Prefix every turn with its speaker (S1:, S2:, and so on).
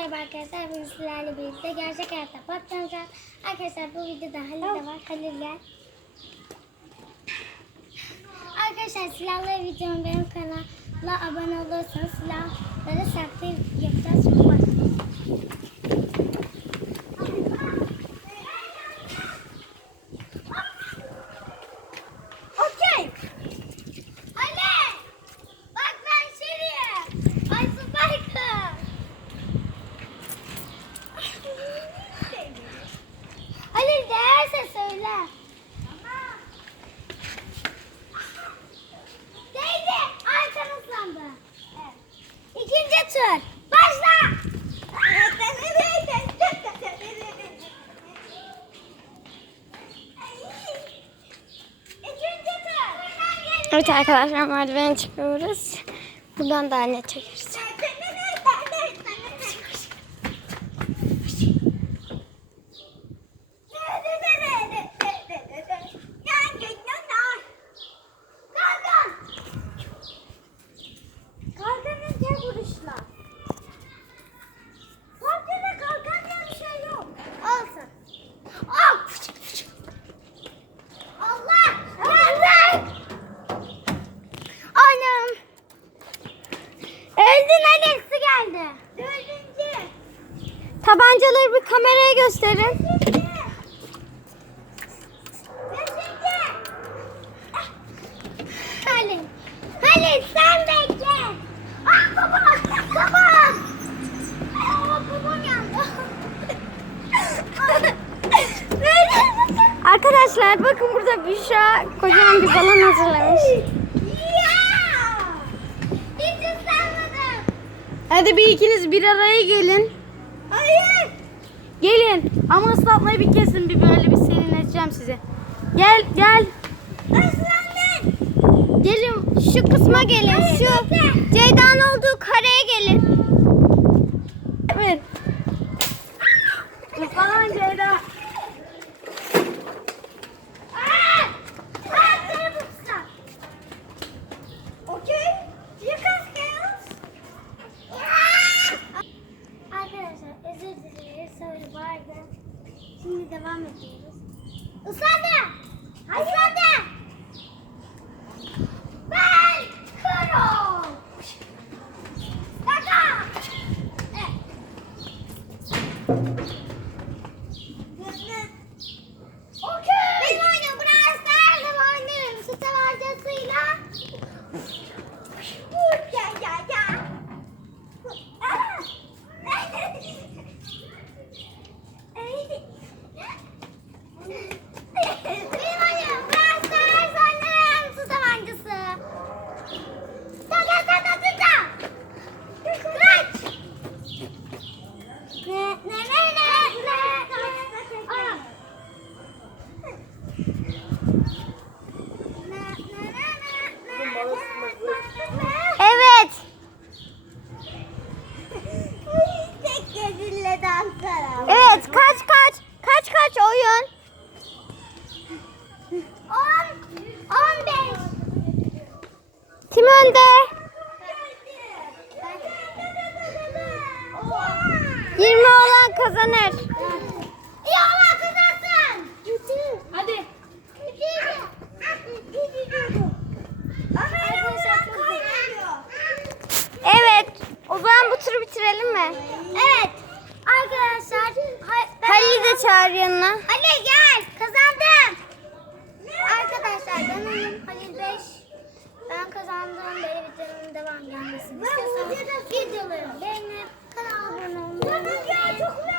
S1: merhaba arkadaşlar. Bugün sizlerle birlikte gerçek hayatta patlayacağız. Arkadaşlar bu videoda Halil de var. Halil gel. Arkadaşlar silahlı videomu benim kanala abone olursanız silahları saklı yapacağız. Ali değerse söyle. Değdi. Arkan ıslandı. Evet. İkinci tur. Başla.
S2: Evet arkadaşlar merdivene çıkıyoruz. Buradan daha net çekeriz. Tabancaları bir kameraya gösterin.
S1: Halil. Halil sen bekle. Ah baba. Baba. Aa, babam yandı.
S2: Arkadaşlar bakın burada Büşra kocaman bir balon hazırlamış. Hadi bir ikiniz bir araya gelin.
S1: Hayır.
S2: Gelin. Ama ıslatmayı bir kesin bir böyle bir serinleteceğim size. Gel gel.
S1: Islandın.
S2: Gelin şu kısma gelin. Şu Ceyda'nın
S1: Ediyoruz. Islandı. Islandı. Ben kırım. Kaka. Okey.
S2: Evet. Evet kaç kaç. Kaç kaç oyun.
S1: 10 15
S2: Kim önde? 20 olan kazanır. çağır yanına.
S1: Ali gel kazandım. Arkadaşlar benim Halil 5. Ben kazandığım böyle videonun devam gelmesini istiyorsanız videoları beğenip kanala abone olmayı unutmayın.